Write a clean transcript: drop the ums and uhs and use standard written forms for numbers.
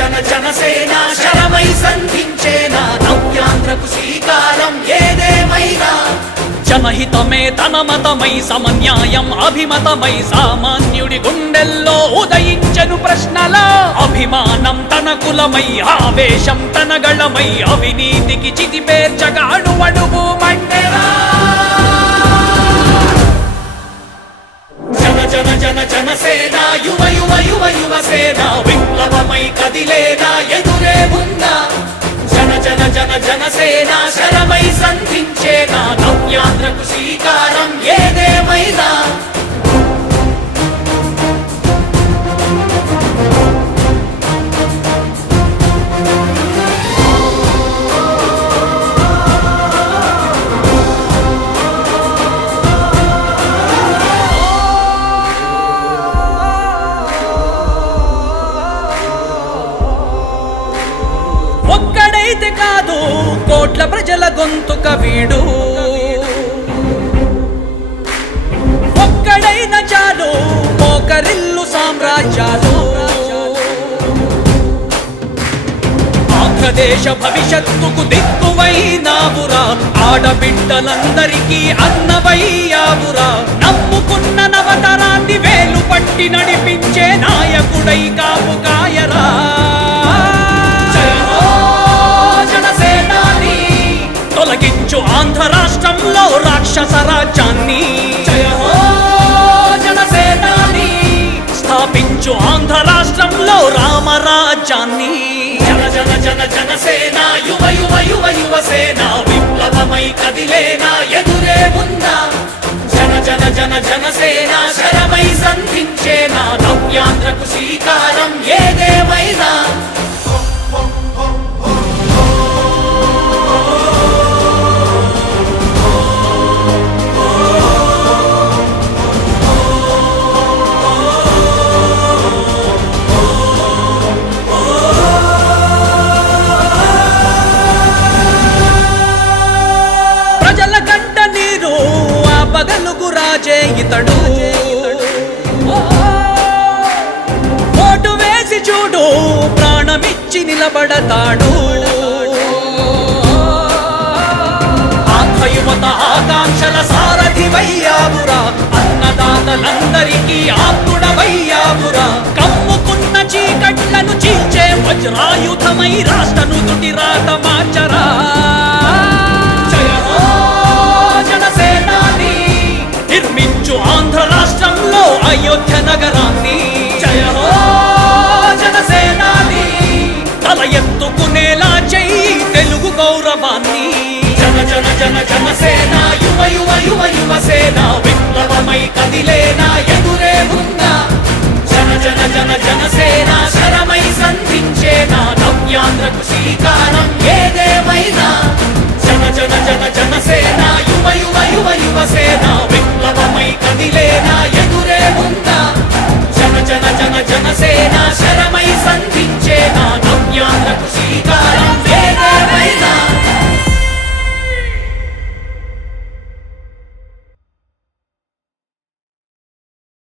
జన జనసేన శరమై సంధించేనా నవ్యాంధ్రకు శ్రీకారం ఏదేమైనా జనహితమే తన మతమై సమన్యాయం అభిమతమై సామాన్యుడి గుండెల్లో ఉదయించెను ప్రశ్నల అభిమానం తన కులమై ఆవేశం తన గళమై అవినీతికి చితిపేర్చగా అణువణువు మండెరా జన జన జన జనసేన యువ యువ యువ యువసేన విప్లవమై కదిలేనా ఎదురే ఉందా జన జన జన జనసేన శరమై సంధించేనా నవ్యాంధ్రకు శ్రీకారం ఏదేమైనా ఒక్కడైతే కాదు కోట్ల ప్రజల గొంతుక వీడు ఒక్కడైన చాలు మోకరిల్లు సామ్రాజ్యాలు ఆంధ్రదేశ భవిష్యత్తుకు దిక్కువైనావురా ఆడబిడ్డలందరికీ అన్నవయ్యావురా నమ్ముకున్న నవతరాన్ని వేలు పట్టి నడిపించే నాయకుడై కాపు కాయరా తొలగించు ఆంధ్ర రాష్ట్రంలో రాక్షస రాజ్యాన్ని జయ హో జనసేనాని స్థాపించు ఆంధ్ర రాష్ట్రంలో రామరాజ్యాన్ని జన జన జన జనసేన యువ యువ యువ యువసేన విప్లవమై కదిలేనా ఎదురే ఉందా జన జన జన జనసేన శరమై సంధించేనా నవ్యాంధ్రకు శ్రీకారం ఏదేమైనా పగలుగు రాజే ఇతడు ఓటు వేసి చూడు ప్రాణమిచ్చి నిలబడతాడు ఆంధ్ర యువత ఆకాంక్షల సారథివయ్యావురా అన్నదాతలందరికీ ఆప్తుడవయ్యావురా కమ్ముకున్న చీకట్లను చీల్చే వజ్రాయుధమై రాష్ట్రను తుటి రాత మార్చరా నిర్మించు ఆంధ్ర రాష్ట్రంలో అయోధ్య నగరాన్ని జయ హో జనసేనాని తల ఎత్తుకునేలా చెయ్యి తెలుగు గౌరవాన్ని జన జన జన జనసేన యువ యువ యువ యువసేన విప్లవమై కదిలేనా ఎదురే ఉందా జన జన జన జనసేన శరమై సంధించేనా నవ్యాంధ్రకు శ్రీకారం ఏదేమైనా జన జన జన జనసేన యువ యువ యువ యువసేన విప్లవమై కదిలేనా ఎదురే ఉందా జన జన జన జనసేన శరమై సంధి